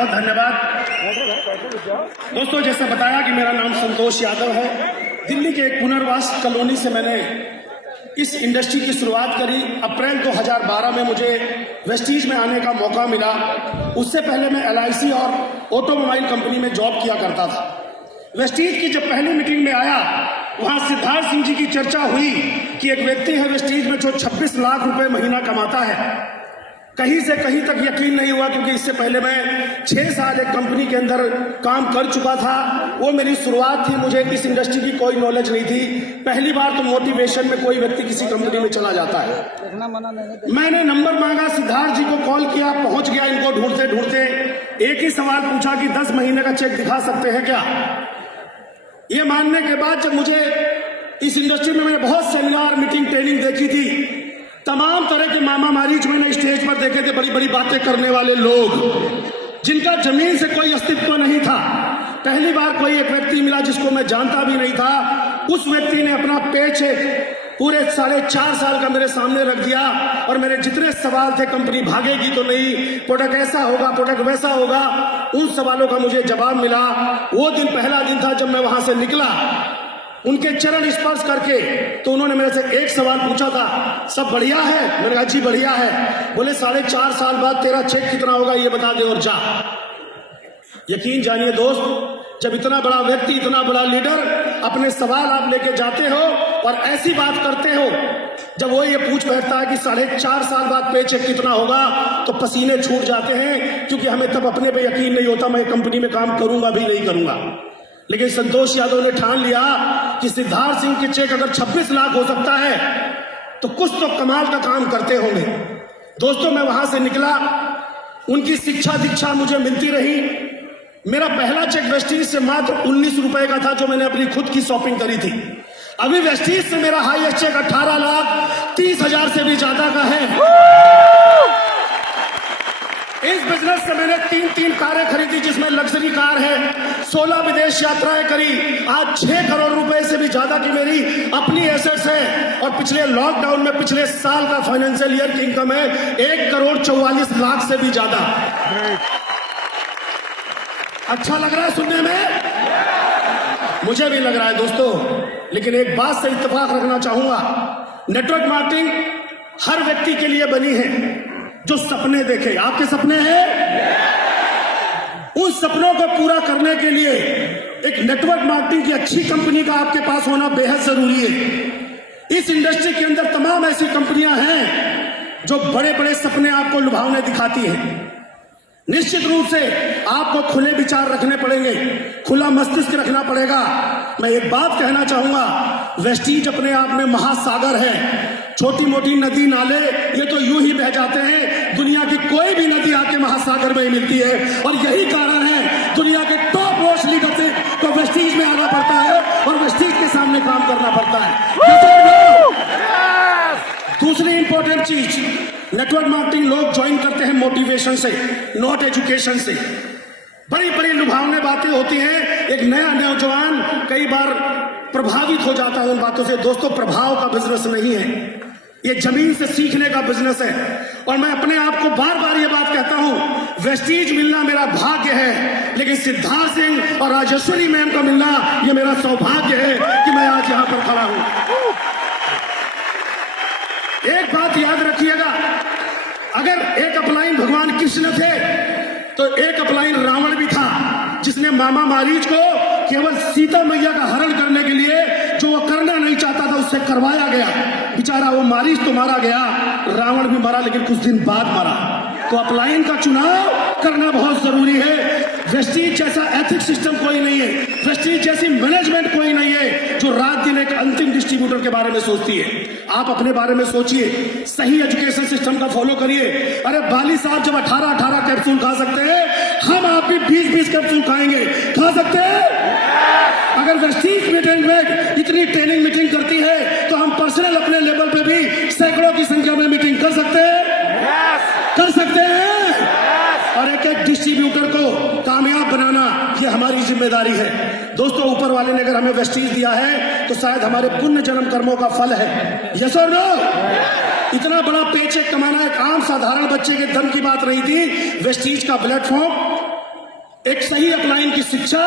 बहुत धन्यवाद। दोस्तों, जैसे बताया कि मेरा नाम संतोष यादव है। दिल्ली के एक पुनर्वास कॉलोनी से मैंने इस इंडस्ट्री की शुरुआत करी। अप्रैल 2012 में मुझे वेस्टीज में आने का मौका मिला। उससे पहले मैं LIC और ऑटोमोबाइल कंपनी में जॉब किया करता था। वेस्टीज की जब पहली मीटिंग में आया, वहां सिद्धार्थ सिंह जी की चर्चा हुई कि एक व्यक्ति है वेस्टीज में जो 26 लाख रुपए महीना कमाता है। कहीं से कहीं तक यकीन नहीं हुआ, क्योंकि इससे पहले मैं 6 साल एक कंपनी के अंदर काम कर चुका था। वो मेरी शुरुआत थी, मुझे इस इंडस्ट्री की कोई नॉलेज नहीं थी। पहली बार तो मोटिवेशन में कोई व्यक्ति किसी कंपनी में चला जाता है। मैंने नंबर मांगा, सिद्धार्थ जी को कॉल किया, पहुंच गया इनको ढूंढते ढूंढते। एक ही सवाल पूछा कि 10 महीने का चेक दिखा सकते हैं क्या। ये मानने के बाद जब मुझे इस इंडस्ट्री में मैंने बहुत सेमिनार, मीटिंग, ट्रेनिंग देखी थी, तमाम तरह के मामा मारीच मैंने स्टेज पर देखे थे। बड़ी बड़ी बातें करने वाले लोग जिनका जमीन से कोई अस्तित्व नहीं था। पहली बार कोई एक व्यक्ति मिला जिसको मैं जानता भी नहीं था। उस व्यक्ति ने अपना पेच पूरे 4.5 साल का मेरे सामने रख दिया और मेरे जितने सवाल थे, कंपनी भागेगी तो नहीं, प्रोडक्ट ऐसा होगा, प्रोडक्ट वैसा होगा, उन सवालों का मुझे जवाब मिला। वो दिन पहला दिन था जब मैं वहां से निकला उनके चरण स्पर्श करके। तो उन्होंने मेरे से एक सवाल पूछा था, सब बढ़िया है? मैंने कहा जी बढ़िया है। बोले 4.5 साल बाद तेरा चेक कितना होगा ये बता दे और जा। यकीन जानिए दोस्त, जब इतना बड़ा व्यक्ति, इतना बड़ा लीडर, अपने सवाल आप लेके जाते हो और ऐसी बात करते हो, जब वो ये पूछ बैठता है कि 4.5 साल बाद पे चेक कितना होगा, तो पसीने छूट जाते हैं। क्योंकि हमें तब अपने पे यकीन नहीं होता, मैं कंपनी में काम करूंगा भी नहीं करूंगा। लेकिन संतोष यादव ने ठान लिया कि सिद्धार्थ सिंह के चेक अगर 26 लाख हो सकता है तो कुछ तो कमाल का काम करते होंगे। दोस्तों, मैं वहां से निकला, उनकी शिक्षा दीक्षा मुझे मिलती रही। मेरा पहला चेक वेस्टीज से मात्र 19 रुपए का था, जो मैंने अपनी खुद की शॉपिंग करी थी। अभी वेस्टीज से मेरा हाईएस्ट चेक 18,30,000 से भी ज्यादा का है। इस बिजनेस से मैंने 3 कारें खरीदी, जिसमें लग्जरी कार है, 16 विदेश यात्राएं करी। आज 6 करोड़ रुपए से भी ज्यादा की मेरी अपनी एसेट्स है। और पिछले लॉकडाउन में पिछले साल का फाइनेंशियल ईयर की इनकम है 1,44,00,000 से भी ज्यादा। अच्छा लग रहा है सुनने में? मुझे भी लग रहा है दोस्तों। लेकिन एक बात से इत्तेफाक रखना चाहूंगा, नेटवर्क मार्केटिंग हर व्यक्ति के लिए बनी है जो सपने देखे। आपके सपने हैं? उन सपनों को पूरा करने के लिए एक नेटवर्क मार्केटिंग की अच्छी कंपनी का आपके पास होना बेहद जरूरी है। इस इंडस्ट्री के अंदर तमाम ऐसी कंपनियां हैं जो बड़े बड़े सपने आपको लुभावने दिखाती हैं। निश्चित रूप से आपको खुले विचार रखने पड़ेंगे, खुला मस्तिष्क रखना पड़ेगा। मैं एक बात कहना चाहूंगा, वेस्टीज अपने आप में महासागर है। छोटी मोटी नदी नाले ये तो यूं ही बह जाते हैं, दुनिया की कोई भी नदी आके महासागर में ही मिलती है। और यही कारण है दुनिया के टॉप मोस्ट लीडर से तो वेस्टीज में आना पड़ता है और वेस्टीज के सामने काम करना पड़ता है। दूसरी इंपॉर्टेंट चीज, नेटवर्क मार्केटिंग लोग ज्वाइन करते हैं मोटिवेशन से, नॉट एजुकेशन से। बड़ी बड़ी लुभावने बातें होती हैं। एक नया नौजवान कई बार प्रभावित हो जाता है उन बातों से। दोस्तों, प्रभाव का बिजनेस नहीं है, ये जमीन से सीखने का बिजनेस है। और मैं अपने आप को बार बार ये बात कहता हूं, वेस्टीज मिलना मेरा भाग्य है, लेकिन सिद्धार्थ सिंह और राजेश्वरी मैम का मिलना ये मेरा सौभाग्य है कि मैं आज यहां पर खड़ा हूं। एक बात याद रखिएगा, अगर एक अपलाइन भगवान कृष्ण थे तो एक अपलाइन रावण भी था, जिसने मामा मारीच को केवल सीता मैया का हरण करने के लिए जो वो करना नहीं चाहता था उससे करवाया गया। बेचारा वो मारीच तो मारा गया, रावण भी मरा, लेकिन कुछ दिन बाद मरा। तो अपलाइन का चुनाव करना बहुत जरूरी है। वेस्टीज जैसा एथिक्स सिस्टम कोई नहीं है, वेस्टीज जैसी मैनेजमेंट कोई नहीं है जो रात दिन एक अंतिम डिस्ट्रीब्यूटर के बारे में सोचती है। आप अपने बारे में सोचिए, सही एजुकेशन सिस्टम का फॉलो करिए। अरे बाली साहब जब 18 कैप्सूल खा सकते हैं, हम आप भी 20 कैप्सूल खाएंगे, खा सकते हैं? अगर वेस्टीज मैनेजमेंट इतनी ट्रेनिंग मीटिंग करती है तो हम पर्सनल अपने लेवल पे भी सैकड़ों की संख्या में मीटिंग कर सकते हैं। कर सकते हैं। और एक एक डिस्ट्रीब्यूटर को कामयाब बनाना ये हमारी जिम्मेदारी है। दोस्तों, ऊपर वाले ने अगर हमें वेस्टीज दिया है तो शायद हमारे पुण्य जन्म कर्मों का फल है। यस और नो? इतना बड़ा पेचेक कमाना एक आम साधारण बच्चे के दम की बात नहीं थी। वेस्टीज का प्लेटफॉर्म एक सही अपलाइन की शिक्षा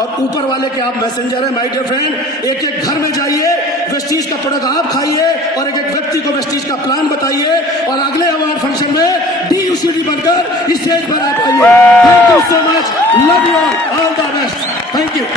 और ऊपर वाले के आप मैसेंजर हैं माय डियर फ्रेंड। एक एक घर में जाइए, वेस्टीज का प्रोडक्ट आप खाइए और एक एक व्यक्ति को वेस्टीज का प्लान बताइए और अगले अवार्ड फंक्शन में DUCD बनकर स्टेज पर आप आइए। Thank you so much, love you all the best, thank you.